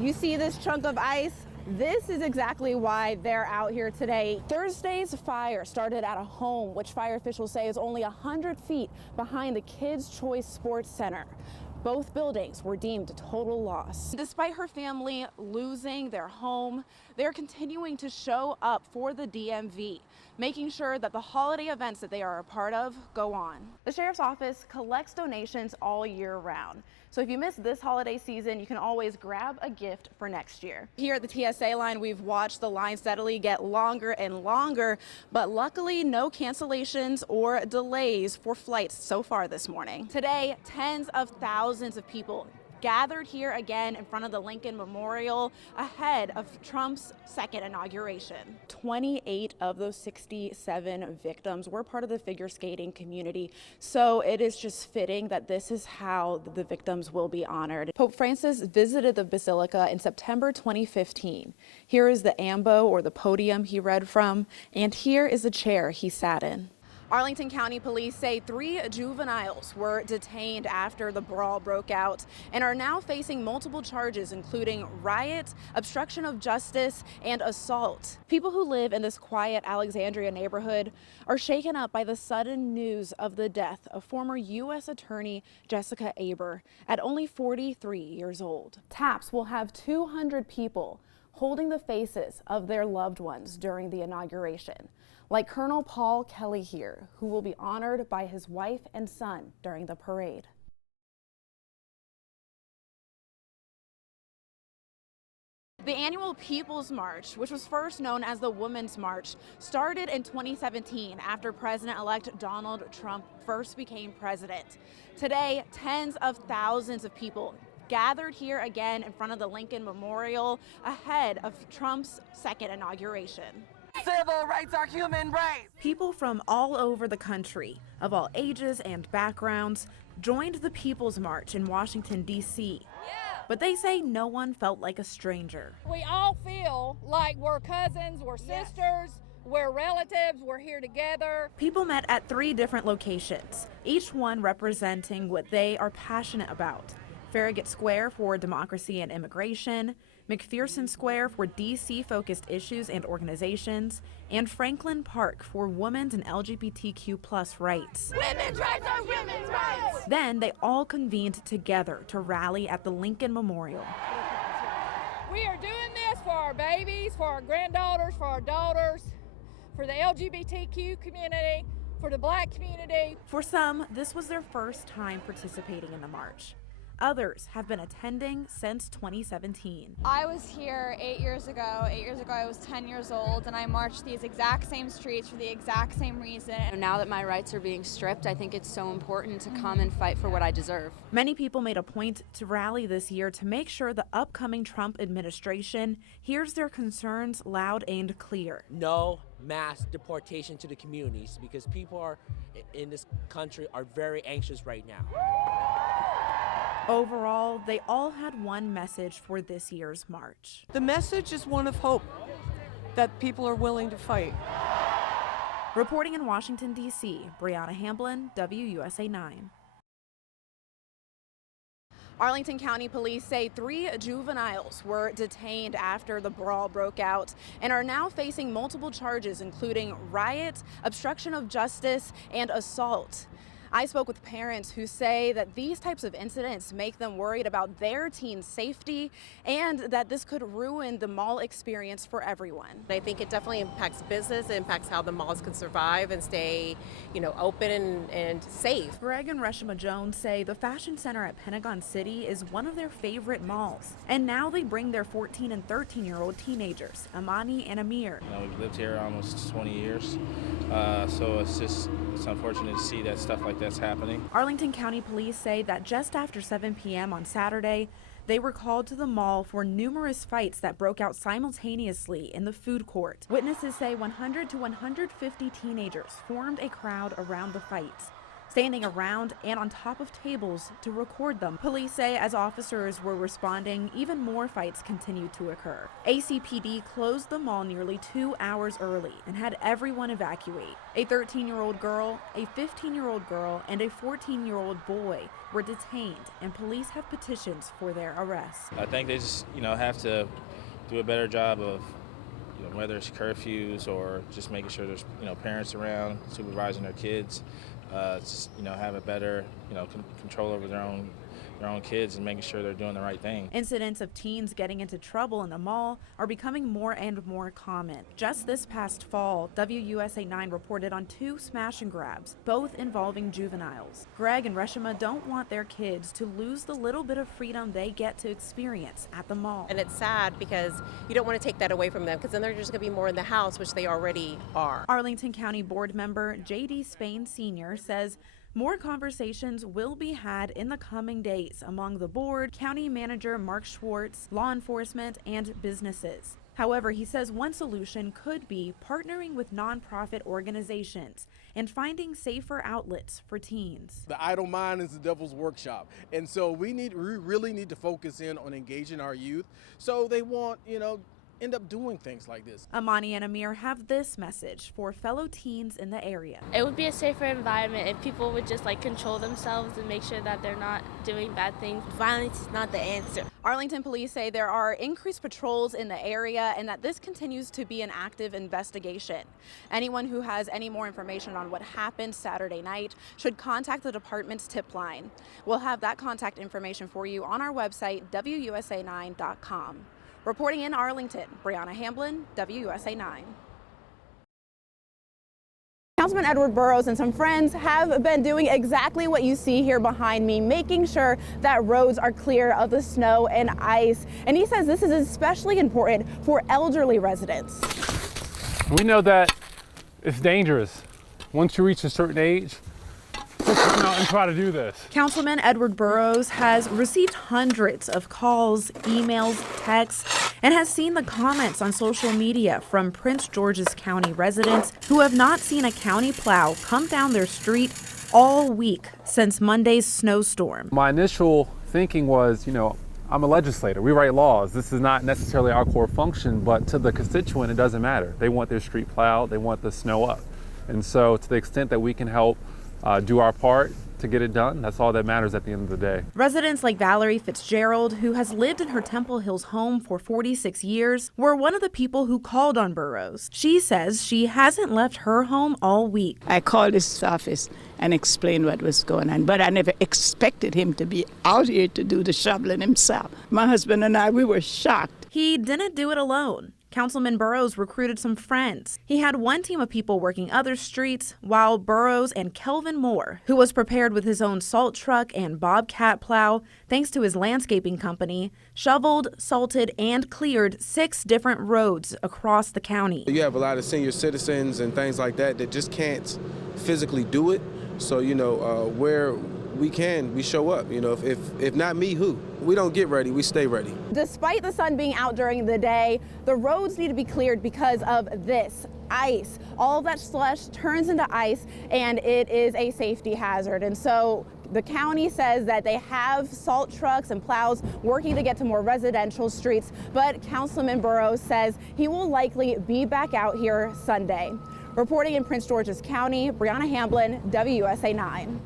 You see this chunk of ice? This is exactly why they're out here today. Thursday's fire started at a home, which fire officials say is only 100 feet behind the Kids' Choice Sports Center. Both buildings were deemed a total loss. Despite her family losing their home, they're continuing to show up for the DMV, making sure that the holiday events that they are a part of go on. The sheriff's office collects donations all year round. So if you miss this holiday season, you can always grab a gift for next year. Here at the TSA line, we've watched the line steadily get longer and longer, but luckily no cancellations or delays for flights so far this morning. Today, tens of thousands of people gathered here again in front of the Lincoln Memorial ahead of Trump's second inauguration. 28 of those 67 victims were part of the figure skating community, so it is just fitting that this is how the victims will be honored. Pope Francis visited the Basilica in September 2015. Here is the ambo, or the podium, he read from, and here is the chair he sat in. Arlington County Police say 3 juveniles were detained after the brawl broke out and are now facing multiple charges, including riot, obstruction of justice, and assault. People who live in this quiet Alexandria neighborhood are shaken up by the sudden news of the death of former U.S. Attorney Jessica Aber at only 43 years old. TAPS will have 200 people holding the faces of their loved ones during the inauguration, like Colonel Paul Kelly here, who will be honored by his wife and son during the parade. The annual People's March, which was first known as the Women's March, started in 2017 after President-elect Donald Trump first became president. Today, tens of thousands of people gathered here again in front of the Lincoln Memorial ahead of Trump's second inauguration. Civil rights are human rights. People from all over the country, of all ages and backgrounds, joined the People's March in Washington, D.C. But they say no one felt like a stranger. We all feel like we're cousins, we're sisters, we're relatives, we're here together. People met at 3 different locations, each one representing what they are passionate about. Farragut Square for democracy and immigration, McPherson Square for D.C.-focused issues and organizations, and Franklin Park for women's and LGBTQ+ rights. Women's rights are women's rights! Then they all convened together to rally at the Lincoln Memorial. We are doing this for our babies, for our granddaughters, for our daughters, for the LGBTQ community, for the Black community. For some, this was their first time participating in the march. Others have been attending since 2017. I was here 8 years ago. 8 years ago I was 10 years old, and I marched these exact same streets for the exact same reason. Now that my rights are being stripped, I think it's so important to come and fight for what I deserve. Many people made a point to rally this year to make sure the upcoming Trump administration hears their concerns loud and clear. No mass deportation to the communities, because people are in this country are very anxious right now. Overall, they all had one message for this year's march. The message is one of hope, that people are willing to fight. Reporting in Washington, D.C., Brianna Hamblin, WUSA 9. Arlington County Police say 3 juveniles were detained after the brawl broke out and are now facing multiple charges, including riot, obstruction of justice, and assault. I spoke with parents who say that these types of incidents make them worried about their teen's safety and that this could ruin the mall experience for everyone. I think it definitely impacts business, it impacts how the malls can survive and stay, open and safe. Greg and Reshma Jones say the fashion center at Pentagon City is one of their favorite malls. And now they bring their 14 and 13-year-old teenagers, Amani and Amir. We've lived here almost 20 years, so it's unfortunate to see that stuff like that's happening. Arlington County Police say that just after 7 p.m. on Saturday, they were called to the mall for numerous fights that broke out simultaneously in the food court. Witnesses say 100 to 150 teenagers formed a crowd around the fights. standing around and on top of tables to record them. Police say as officers were responding, even more fights continued to occur. ACPD closed the mall nearly 2 hours early and had everyone evacuate. A 13-year-old girl, a 15-year-old girl, and a 14-year-old boy were detained, and police have petitions for their arrest. I think they just, have to do a better job of, whether it's curfews or just making sure there's, parents around supervising their kids, just, have a better, control over their own kids and making sure they're doing the right thing. Incidents of teens getting into trouble in the mall are becoming more and more common. Just this past fall, WUSA 9 reported on 2 smash and grabs, both involving juveniles. Greg and Reshima don't want their kids to lose the little bit of freedom they get to experience at the mall. And it's sad because you don't want to take that away from them, because then they're just going to be more in the house, which they already are. Arlington County Board member J.D. Spain Sr. says more conversations will be had in the coming days among the board, county manager Mark Schwartz, law enforcement, and businesses. However, he says one solution could be partnering with nonprofit organizations and finding safer outlets for teens. The idle mind is the devil's workshop. And so we really need to focus in on engaging our youth so they won't, end up doing things like this. Amani and Amir have this message for fellow teens in the area. It would be a safer environment if people would just control themselves and make sure that they're not doing bad things. Violence is not the answer. Arlington police say there are increased patrols in the area and that this continues to be an active investigation. Anyone who has any more information on what happened Saturday night should contact the department's tip line. We'll have that contact information for you on our website, WUSA9.com. Reporting in Arlington, Brianna Hamblin, WUSA 9. Councilman Edward Burrows and some friends have been doing exactly what you see here behind me, making sure that roads are clear of the snow and ice. And he says this is especially important for elderly residents. We know that it's dangerous. Once you reach a certain age, just come out and try to do this. Councilman Edward Burrows has received hundreds of calls, emails, texts, and has seen the comments on social media from Prince George's County residents who have not seen a county plow come down their street all week since Monday's snowstorm. My initial thinking was, I'm a legislator. We write laws. This is not necessarily our core function, but to the constituent, it doesn't matter. They want their street plowed. They want the snow up. And so to the extent that we can help do our part to get it done, that's all that matters at the end of the day. Residents like Valerie Fitzgerald, who has lived in her Temple Hills home for 46 years, were one of the people who called on Burrows. She says she hasn't left her home all week. I called his office and explained what was going on, but I never expected him to be out here to do the shoveling himself. My husband and I, we were shocked. He didn't do it alone. Councilman Burrows recruited some friends. He had one team of people working other streets, while Burrows and Kelvin Moore, who was prepared with his own salt truck and bobcat plow, thanks to his landscaping company, shoveled, salted, and cleared 6 different roads across the county. You have a lot of senior citizens and things like that that just can't physically do it. So, where we can, we show up. If not me, who? We don't get ready, we stay ready. Despite the sun being out during the day, the roads need to be cleared because of this ice. All of that slush turns into ice and it is a safety hazard. And so the county says that they have salt trucks and plows working to get to more residential streets, but Councilman Burrows says he will likely be back out here Sunday. Reporting in Prince George's County, Brianna Hamblin, WUSA 9.